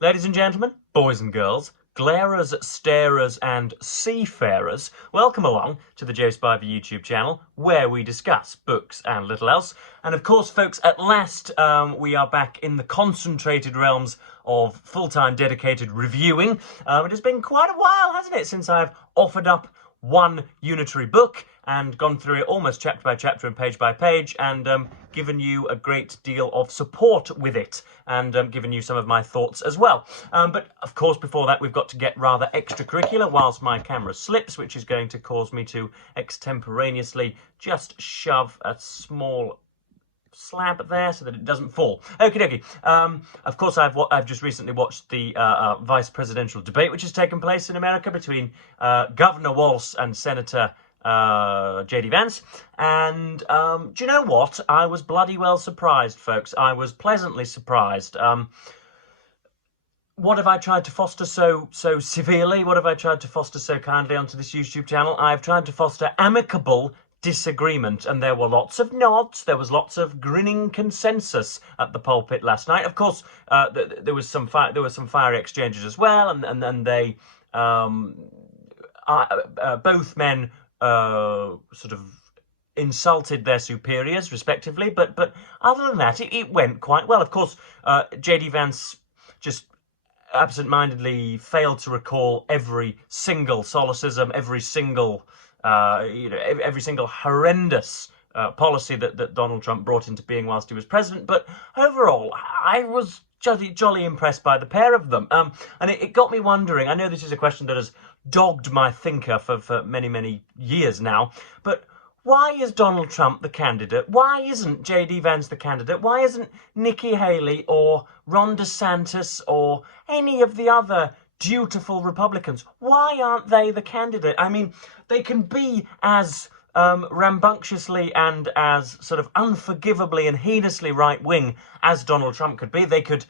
Ladies and gentlemen, boys and girls, glarers, starers and seafarers, welcome along to the Joe Spiver YouTube channel where we discuss books and little else. And of course, folks, at last we are back in the concentrated realms of full-time dedicated reviewing. It has been quite a while, hasn't it, since I've offered up one unitary book and gone through it almost chapter by chapter and page by page and given you a great deal of support with it and given you some of my thoughts as well. But of course, before that, we've got to get rather extracurricular whilst my camera slips, which is going to cause me to extemporaneously just shove a small slab there so that it doesn't fall. Okie dokie. Of course, I've just recently watched the vice presidential debate which has taken place in America between Governor Walz and Senator J.D. Vance. And do you know what? I was bloody well surprised, folks. I was pleasantly surprised. What have I tried to foster so severely? What have I tried to foster so kindly onto this YouTube channel? I've tried to foster amicable disagreement, and there were lots of nods. There was lots of grinning consensus at the pulpit last night. Of course, there was some fiery exchanges as well, and they both men sort of insulted their superiors respectively. But other than that, it went quite well. Of course, J.D. Vance just absent-mindedly failed to recall every single solecism, every single every single horrendous policy that Donald Trump brought into being whilst he was president. But overall, I was jolly impressed by the pair of them. And it got me wondering, I know this is a question that has dogged my thinker for many, many years now, but why is Donald Trump the candidate? Why isn't J.D. Vance the candidate? Why isn't Nikki Haley or Ron DeSantis or any of the other dutiful Republicans? Why aren't they the candidate? I mean, they can be as rambunctiously and as sort of unforgivably and heinously right-wing as Donald Trump could be. They could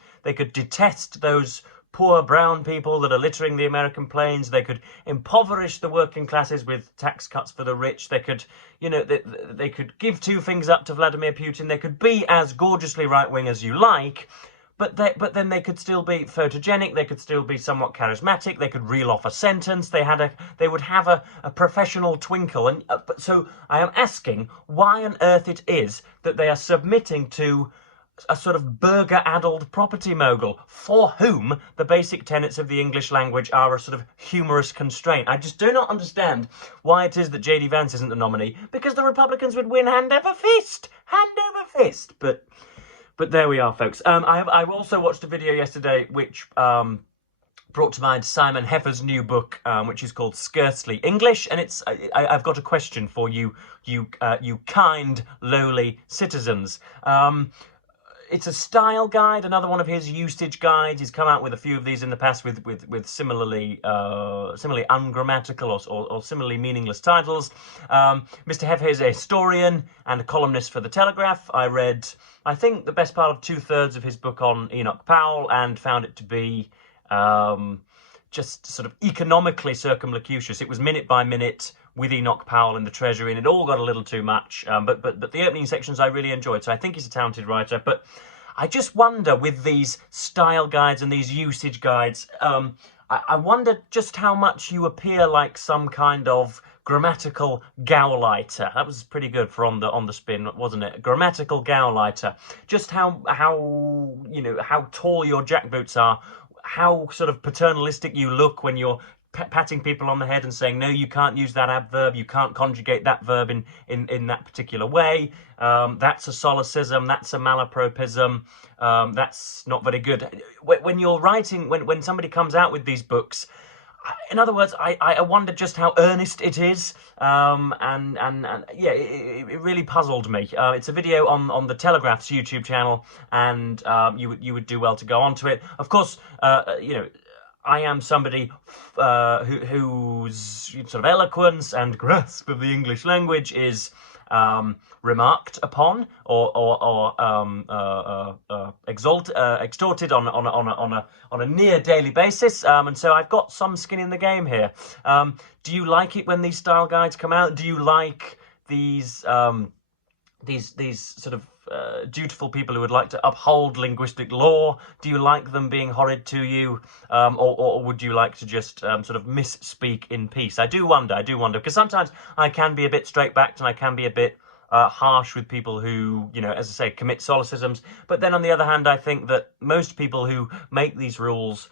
detest those poor brown people that are littering the American plains. They could impoverish the working classes with tax cuts for the rich. They could, they could give two fingers up to Vladimir Putin. They could be as gorgeously right-wing as you like. But then they could still be photogenic. They could still be somewhat charismatic. They could reel off a sentence. They would have a professional twinkle. And so I am asking why on earth it is that they are submitting to a sort of burger-addled property mogul for whom the basic tenets of the English language are a sort of humorous constraint. I just do not understand why it is that J.D. Vance isn't the nominee, because the Republicans would win hand over fist. Hand over fist. But there we are, folks. I've also watched a video yesterday which brought to mind Simon Heffer's new book, which is called Scarcely English, and I've got a question for you kind, lowly citizens. It's a style guide, another one of his usage guides. He's come out with a few of these in the past with similarly ungrammatical or similarly meaningless titles. Mr. Heffer is a historian and a columnist for The Telegraph. I read, I think, the best part of 2/3 of his book on Enoch Powell and found it to be just sort of economically circumlocucious. It was minute by minute with Enoch Powell in the Treasury, and it all got a little too much. But the opening sections I really enjoyed, so I think he's a talented writer. But I just wonder, with these style guides and these usage guides, I wonder just how much you appear like some kind of grammatical Gauleiter. That was pretty good for on the spin, wasn't it? Grammatical Gauleiter. Just how tall your jackboots are, how sort of paternalistic you look when you're patting people on the head and saying, no, you can't use that adverb, you can't conjugate that verb in that particular way. That's a solecism, that's a malapropism, that's not very good. When you're writing, when somebody comes out with these books, in other words, I wonder just how earnest it is, and yeah, it really puzzled me. It's a video on the Telegraph's YouTube channel, and you would do well to go onto it. Of course, I am somebody whose sort of eloquence and grasp of the English language is remarked upon or extorted on a near daily basis, and so I've got some skin in the game here. Do you like it when these style guides come out? Do you like these sort of dutiful people who would like to uphold linguistic law? Do you like them being horrid to you, or would you like to just sort of misspeak in peace? I do wonder, because sometimes I can be a bit straight-backed and I can be a bit harsh with people who, as I say, commit solecisms. But then on the other hand, I think that most people who make these rules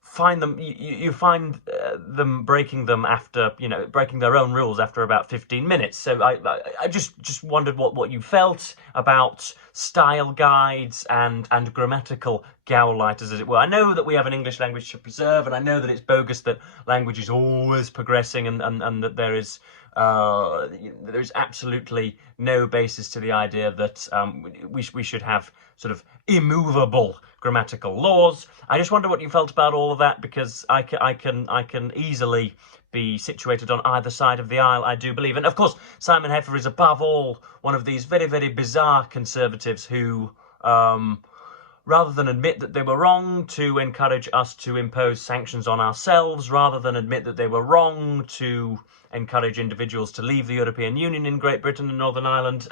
find them, you find them breaking them after, breaking their own rules after about 15 minutes. So I just wondered what you felt about style guides and grammatical gauleiters, as it were. I know that we have an English language to preserve, and I know that it's bogus that language is always progressing, and that there is absolutely no basis to the idea that we should have sort of immovable grammatical laws. I just wonder what you felt about all of that, because I can easily be situated on either side of the aisle, I do believe. And of course, Simon Heffer is above all one of these very, very bizarre conservatives who, rather than admit that they were wrong, to encourage us to impose sanctions on ourselves, rather than admit that they were wrong, to encourage individuals to leave the European Union in Great Britain and Northern Ireland,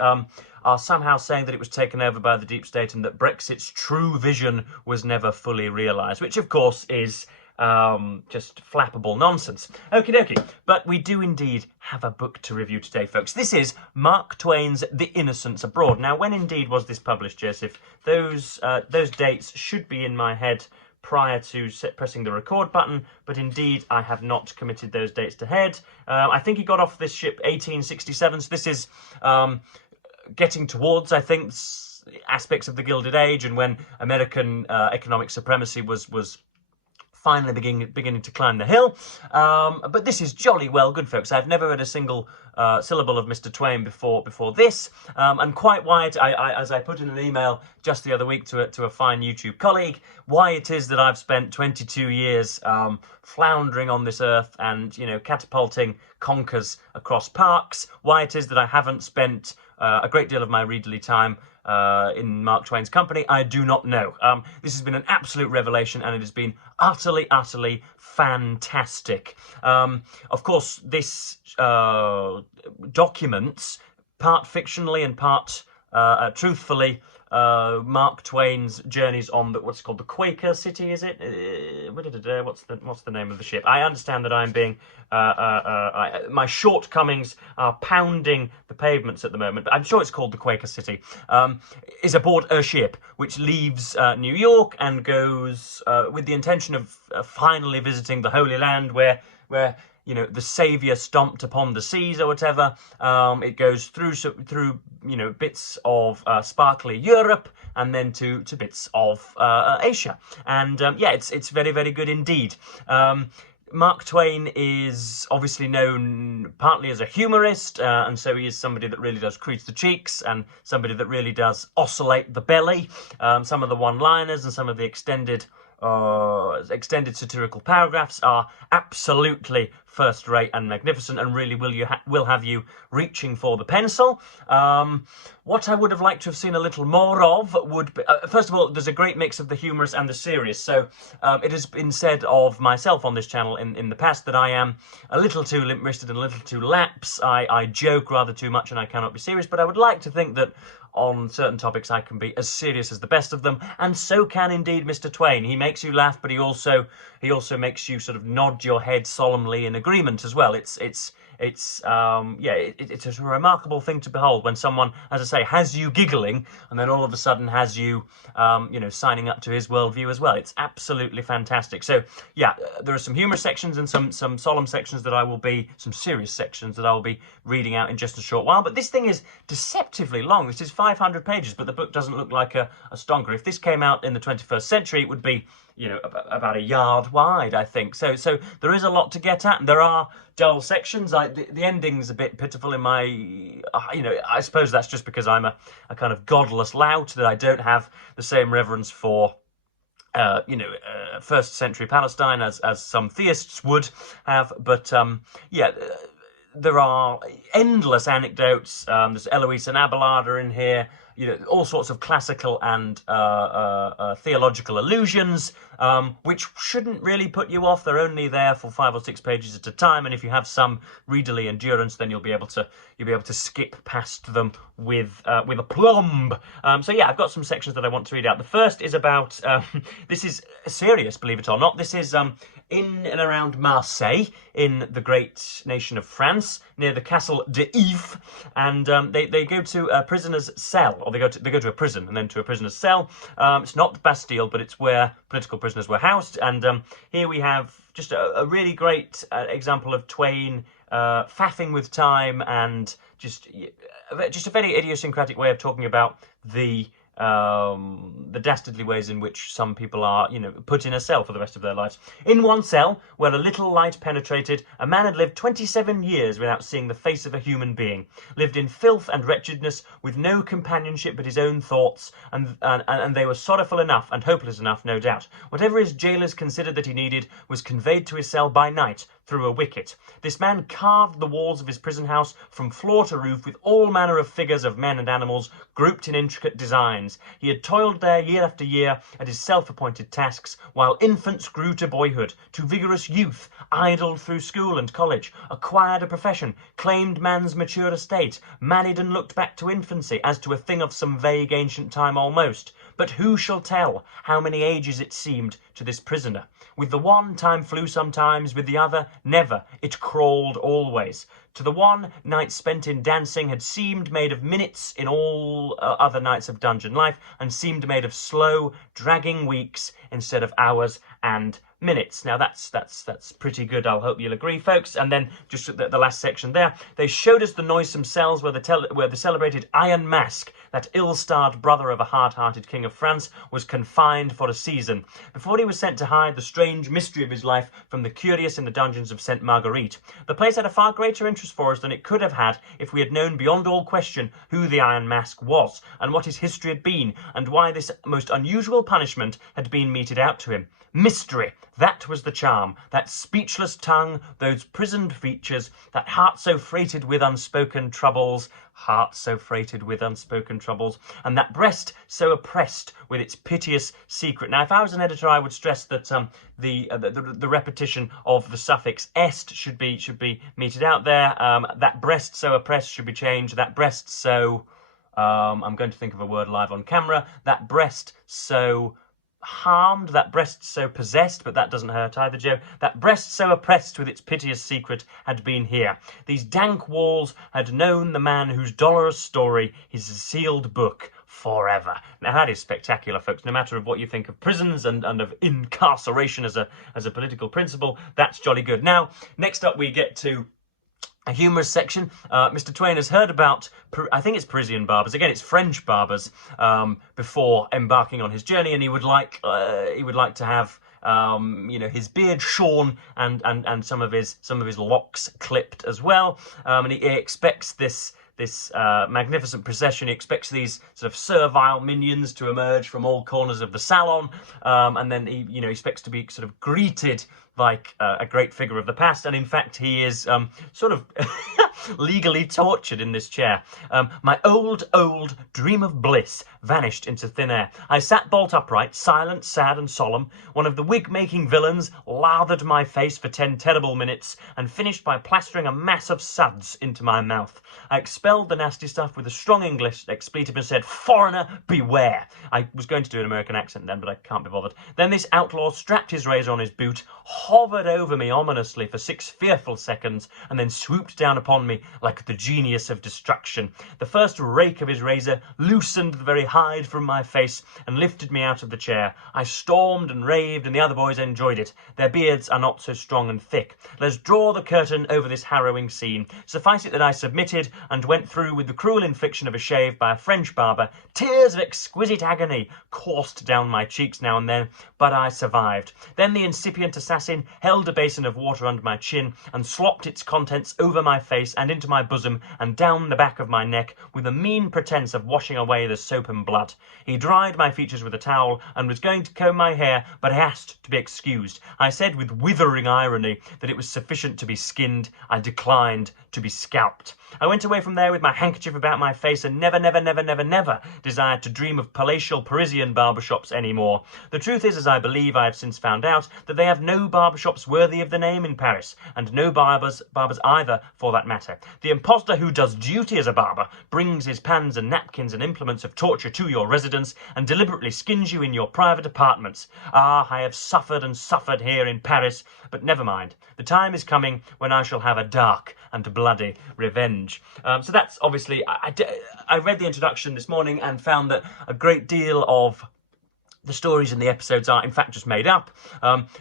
are somehow saying that it was taken over by the deep state and that Brexit's true vision was never fully realised, which of course is just flappable nonsense. Okie dokie. But we do indeed have a book to review today, folks. This is Mark Twain's The Innocents Abroad. Now, when indeed was this published, Joseph? Those dates should be in my head prior to pressing the record button, but indeed I have not committed those dates to head. I think he got off this ship 1867, so this is getting towards, I think, aspects of the Gilded Age, and when American economic supremacy was finally beginning to climb the hill. But this is jolly well good, folks. I've never read a single syllable of Mr. Twain before this, and quite why as I put in an email just the other week to a fine YouTube colleague, why it is that I've spent 22 years floundering on this earth and catapulting conkers across parks, why it is that I haven't spent a great deal of my readerly time in Mark Twain's company, I do not know. This has been an absolute revelation, and it has been utterly, utterly fantastic. Of course, this documents, part fictionally and part truthfully, Mark Twain's journeys on what's called the Quaker City, is it? What's the name of the ship? I understand that I'm being my shortcomings are pounding the pavements at the moment, but I'm sure it's called the Quaker City. Is aboard a ship which leaves New York and goes with the intention of finally visiting the Holy Land, where the Saviour stomped upon the seas or whatever. It goes through bits of sparkly Europe, and then to bits of Asia. And it's very, very good indeed. Mark Twain is obviously known partly as a humorist, and so he is somebody that really does crease the cheeks and somebody that really does oscillate the belly. Some of the one-liners and some of the extended satirical paragraphs are absolutely first-rate and magnificent, and really will have you reaching for the pencil. What I would have liked to have seen a little more of would be, first of all, there's a great mix of the humorous and the serious. So it has been said of myself on this channel in the past that I am a little too limp-wristed and a little too lax. I joke rather too much and I cannot be serious, but I would like to think that on certain topics I can be as serious as the best of them, and so can indeed Mr. Twain. He makes you laugh, but he also makes you sort of nod your head solemnly in agreement as well. It's a remarkable thing to behold when someone, as I say, has you giggling and then all of a sudden has you, signing up to his worldview as well. It's absolutely fantastic. So, yeah, there are some humorous sections and some solemn sections some serious sections that I will be reading out in just a short while. But this thing is deceptively long. This is 500 pages, but the book doesn't look like a stonker. If this came out in the 21st century, it would be about a yard wide, I think. So there is a lot to get at, and there are dull sections. The ending's a bit pitiful in my, I suppose that's just because I'm a kind of godless lout, that I don't have the same reverence for first century Palestine as some theists would have. But there are endless anecdotes. There's Eloise and Abelard are in here. all sorts of classical and theological allusions, which shouldn't really put you off. They're only there for 5 or 6 pages at a time, and if you have some readerly endurance, then you'll be able to skip past them with aplomb. So yeah, I've got some sections that I want to read out. The first is about this is serious, believe it or not. This is in and around Marseille, in the great nation of France, near the castle d'If, and they go to a prisoner's cell, or they go to a prison and then to a prisoner's cell. It's not the Bastille, but it's where political prisoners were housed. And here we have just a really great example of Twain faffing with time, and just a very idiosyncratic way of talking about the dastardly ways in which some people are, put in a cell for the rest of their lives. In one cell, where a little light penetrated, a man had lived 27 years without seeing the face of a human being, lived in filth and wretchedness, with no companionship but his own thoughts, and they were sorrowful enough, and hopeless enough, no doubt. Whatever his jailers considered that he needed was conveyed to his cell by night, through a wicket. This man carved the walls of his prison house from floor to roof with all manner of figures of men and animals grouped in intricate designs. He had toiled there year after year at his self-appointed tasks, while infants grew to boyhood, to vigorous youth, idled through school and college, acquired a profession, claimed man's mature estate, married and looked back to infancy as to a thing of some vague ancient time almost. But who shall tell how many ages it seemed to this prisoner? With the one, time flew sometimes, with the other, never. It crawled always. To the one, nights spent in dancing had seemed made of minutes in all other nights of dungeon life, and seemed made of slow, dragging weeks instead of hours and minutes. Now that's pretty good. I'll hope you'll agree, folks. And then just the last section there, they showed us the noisome cells where the celebrated Iron Mask, that ill-starred brother of a hard-hearted king of France, was confined for a season, before he was sent to hide the strange mystery of his life from the curious in the dungeons of Sainte Marguerite. The place had a far greater interest for us than it could have had if we had known beyond all question who the Iron Mask was, and what his history had been, and why this most unusual punishment had been meted out to him. Mystery, that was the charm, that speechless tongue, those prisoned features, that heart so freighted with unspoken troubles, and that breast so oppressed with its piteous secret. Now, if I was an editor, I would stress that the repetition of the suffix est should be meted out there. That breast so oppressed should be changed. That breast so, I'm going to think of a word live on camera. That breast so harmed, that breast so possessed, but that doesn't hurt either, Joe. That breast so oppressed with its piteous secret had been here. These dank walls had known the man whose dolorous story is a sealed book forever. Now that is spectacular, folks. No matter of what you think of prisons and of incarceration as a political principle, that's jolly good. Now, next up we get to a humorous section. Mr. Twain has heard about, I think it's Parisian barbers. Again, it's French barbers, before embarking on his journey, and he would like to have his beard shorn and some of his locks clipped as well. And he expects this magnificent procession. He expects these sort of servile minions to emerge from all corners of the salon, and then he expects to be sort of greeted like a great figure of the past, and in fact he is sort of legally tortured in this chair. My old dream of bliss vanished into thin air. I sat bolt upright, silent, sad and solemn. One of the wig-making villains lathered my face for 10 terrible minutes and finished by plastering a mass of suds into my mouth. I expelled the nasty stuff with a strong English expletive and said, "Foreigner, beware." I was going to do an American accent then, but I can't be bothered. Then this outlaw strapped his razor on his boot, hovered over me ominously for 6 fearful seconds, and then swooped down upon me like the genius of destruction. The first rake of his razor loosened the very hide from my face and lifted me out of the chair. I stormed and raved, and the other boys enjoyed it. Their beards are not so strong and thick. Let's draw the curtain over this harrowing scene. Suffice it that I submitted and went through with the cruel infliction of a shave by a French barber. Tears of exquisite agony coursed down my cheeks now and then, but I survived. Then the incipient assassin held a basin of water under my chin and slopped its contents over my face and into my bosom and down the back of my neck with a mean pretence of washing away the soap and blood. He dried my features with a towel and was going to comb my hair, but I asked to be excused. I said with withering irony that it was sufficient to be skinned. I declined to be scalped. I went away from there with my handkerchief about my face and never desired to dream of palatial Parisian barbershops anymore. The truth is, as I believe I have since found out, that they have no barbershops worthy of the name in Paris, and no barbers either, for that matter. The impostor who does duty as a barber brings his pans and napkins and implements of torture to your residence and deliberately skins you in your private apartments. Ah, I have suffered and suffered here in Paris, but never mind. The time is coming when I shall have a dark and bloody revenge. So that's obviously, I read the introduction this morning and found that a great deal of the stories in the episodes are in fact just made up,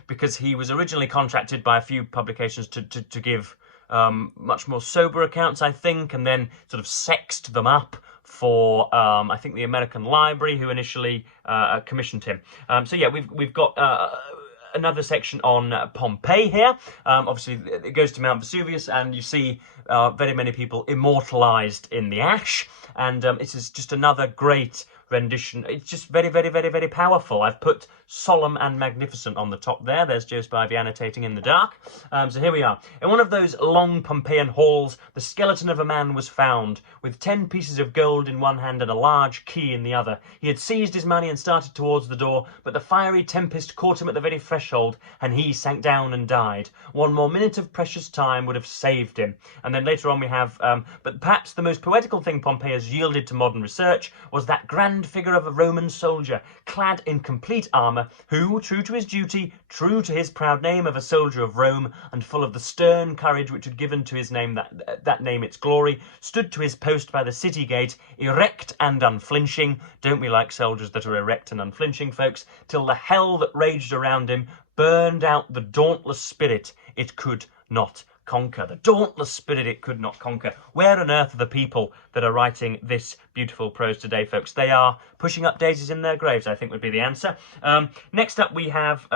because he was originally contracted by a few publications to give much more sober accounts, I think, and then sort of sexed them up for I think the American Library, who initially commissioned him. So yeah, we've got another section on Pompeii here. Obviously, it goes to Mount Vesuvius, and you see very many people immortalised in the ash. And it is just another great rendition. It's just very powerful. I've put solemn and magnificent on the top there. There's Joe Spivey annotating in the dark. So here we are. In one of those long Pompeian halls, the skeleton of a man was found, with 10 pieces of gold in one hand and a large key in the other. He had seized his money and started towards the door, but the fiery tempest caught him at the very threshold, and he sank down and died. One more minute of precious time would have saved him. And then later on we have, but perhaps the most poetical thing Pompeii has yielded to modern research was that grand figure of a Roman soldier, clad in complete armour, who, true to his duty, true to his proud name of a soldier of Rome, and full of the stern courage which had given to his name that name its glory, stood to his post by the city gate, erect and unflinching. Don't we like soldiers that are erect and unflinching, folks? Till the hell that raged around him burned out the dauntless spirit it could not conquer. The dauntless spirit it could not conquer. Where on earth are the people that are writing this beautiful prose today, folks? They are pushing up daisies in their graves, I think would be the answer. Next up we have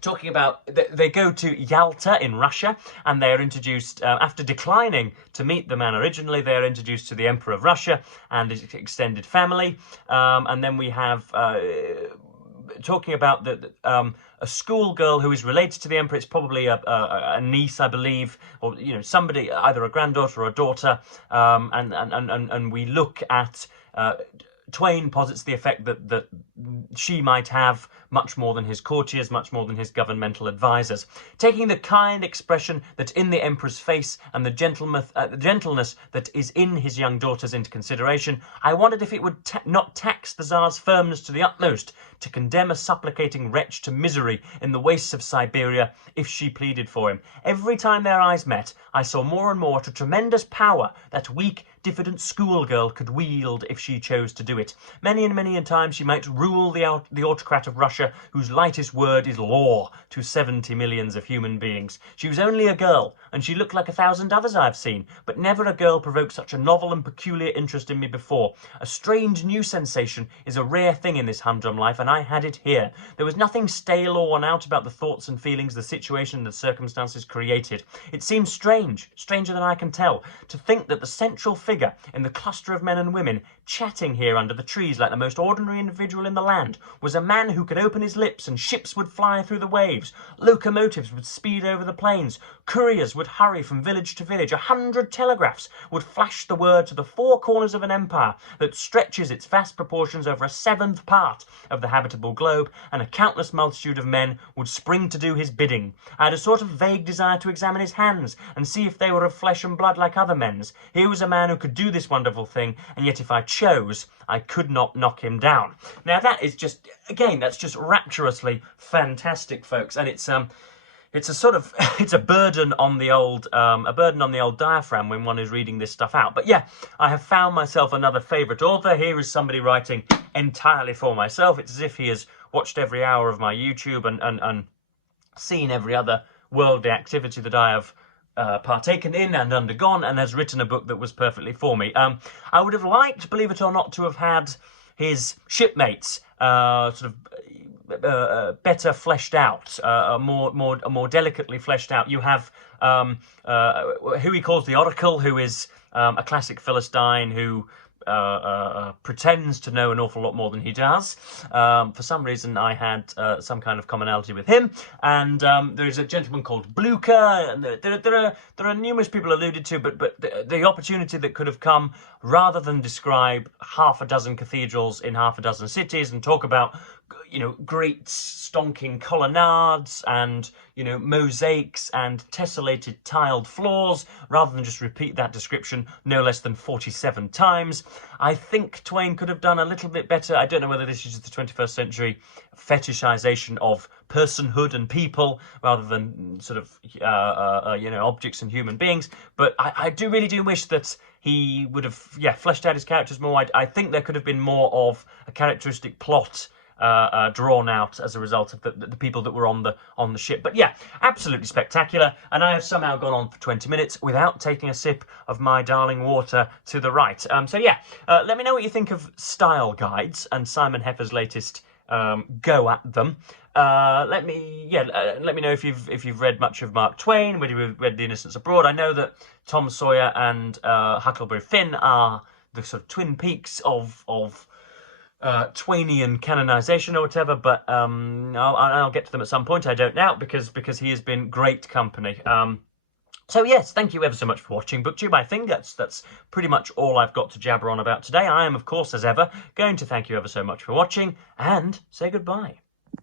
talking about, they go to Yalta in Russia, and they are introduced, after declining to meet the man originally, they are introduced to the Emperor of Russia and his extended family. And then we have talking about a schoolgirl who is related to the emperor. It's probably a niece, I believe, or somebody, either a granddaughter or a daughter. And we look at Twain posits the effect that she might have much more than his courtiers, much more than his governmental advisors. Taking the kind expression that in the emperor's face and the gentleness that is in his young daughters into consideration, I wondered if it would not tax the Tsar's firmness to the utmost to condemn a supplicating wretch to misery in the wastes of Siberia if she pleaded for him. Every time their eyes met, I saw more and more to tremendous power that weak, diffident schoolgirl could wield if she chose to do it. Many and many a time she might rule the autocrat of Russia, whose lightest word is law to 70 millions of human beings. She was only a girl, and she looked like 1,000 others I've seen, but never a girl provoked such a novel and peculiar interest in me before. A strange new sensation is a rare thing in this humdrum life, and I had it here. There was nothing stale or worn out about the thoughts and feelings the situation and the circumstances created. It seemed strange, stranger than I can tell, to think that the central figure in the cluster of men and women chatting here under the trees like the most ordinary individual in the land was a man who could open his lips and ships would fly through the waves, locomotives would speed over the plains, couriers would hurry from village to village, 100 telegraphs would flash the word to the four corners of an empire that stretches its vast proportions over a 7th part of the habitable globe, and a countless multitude of men would spring to do his bidding. I had a sort of vague desire to examine his hands and see if they were of flesh and blood like other men's. Here was a man who could do this wonderful thing, and yet if I chose, I could not knock him down. Now that is just, again, that's just rapturously fantastic, folks, and it's a sort of it's a burden on the old diaphragm when one is reading this stuff out. But yeah, I have found myself another favourite author. Here is somebody writing entirely for myself. It's as if he has watched every hour of my YouTube and seen every other worldly activity that I have partaken in and undergone, and has written a book that was perfectly for me. I would have liked, believe it or not, to have had his shipmates sort of better fleshed out, more delicately fleshed out. You have who he calls the Oracle, who is a classic Philistine who pretends to know an awful lot more than he does. For some reason, I had some kind of commonality with him. And there is a gentleman called Blucher. And there are numerous people alluded to, but the opportunity that could have come, rather than describe half a dozen cathedrals in half a dozen cities and talk about, you know, great stonking colonnades and, you know, mosaics and tessellated tiled floors, rather than just repeat that description no less than 47 times. I think Twain could have done a little bit better. I don't know whether this is the 21st century fetishization of personhood and people rather than sort of, you know, objects and human beings. But I really do wish that he would have, fleshed out his characters more. I think there could have been more of a characteristic plot drawn out as a result of the people that were on the ship. But yeah, absolutely spectacular. And I have somehow gone on for 20 minutes without taking a sip of my darling water to the right. So yeah, let me know what you think of style guides and Simon Heffer's latest go at them. Let me know if you've read much of Mark Twain, whether you've read The Innocents Abroad. I know that Tom Sawyer and Huckleberry Finn are the sort of twin peaks of Twainian canonization or whatever, but I'll get to them at some point. I don't now, because he has been great company. So yes, thank you ever so much for watching BookTube. I think that's pretty much all I've got to jabber on about today. I am, of course, as ever, going to thank you ever so much for watching and say goodbye.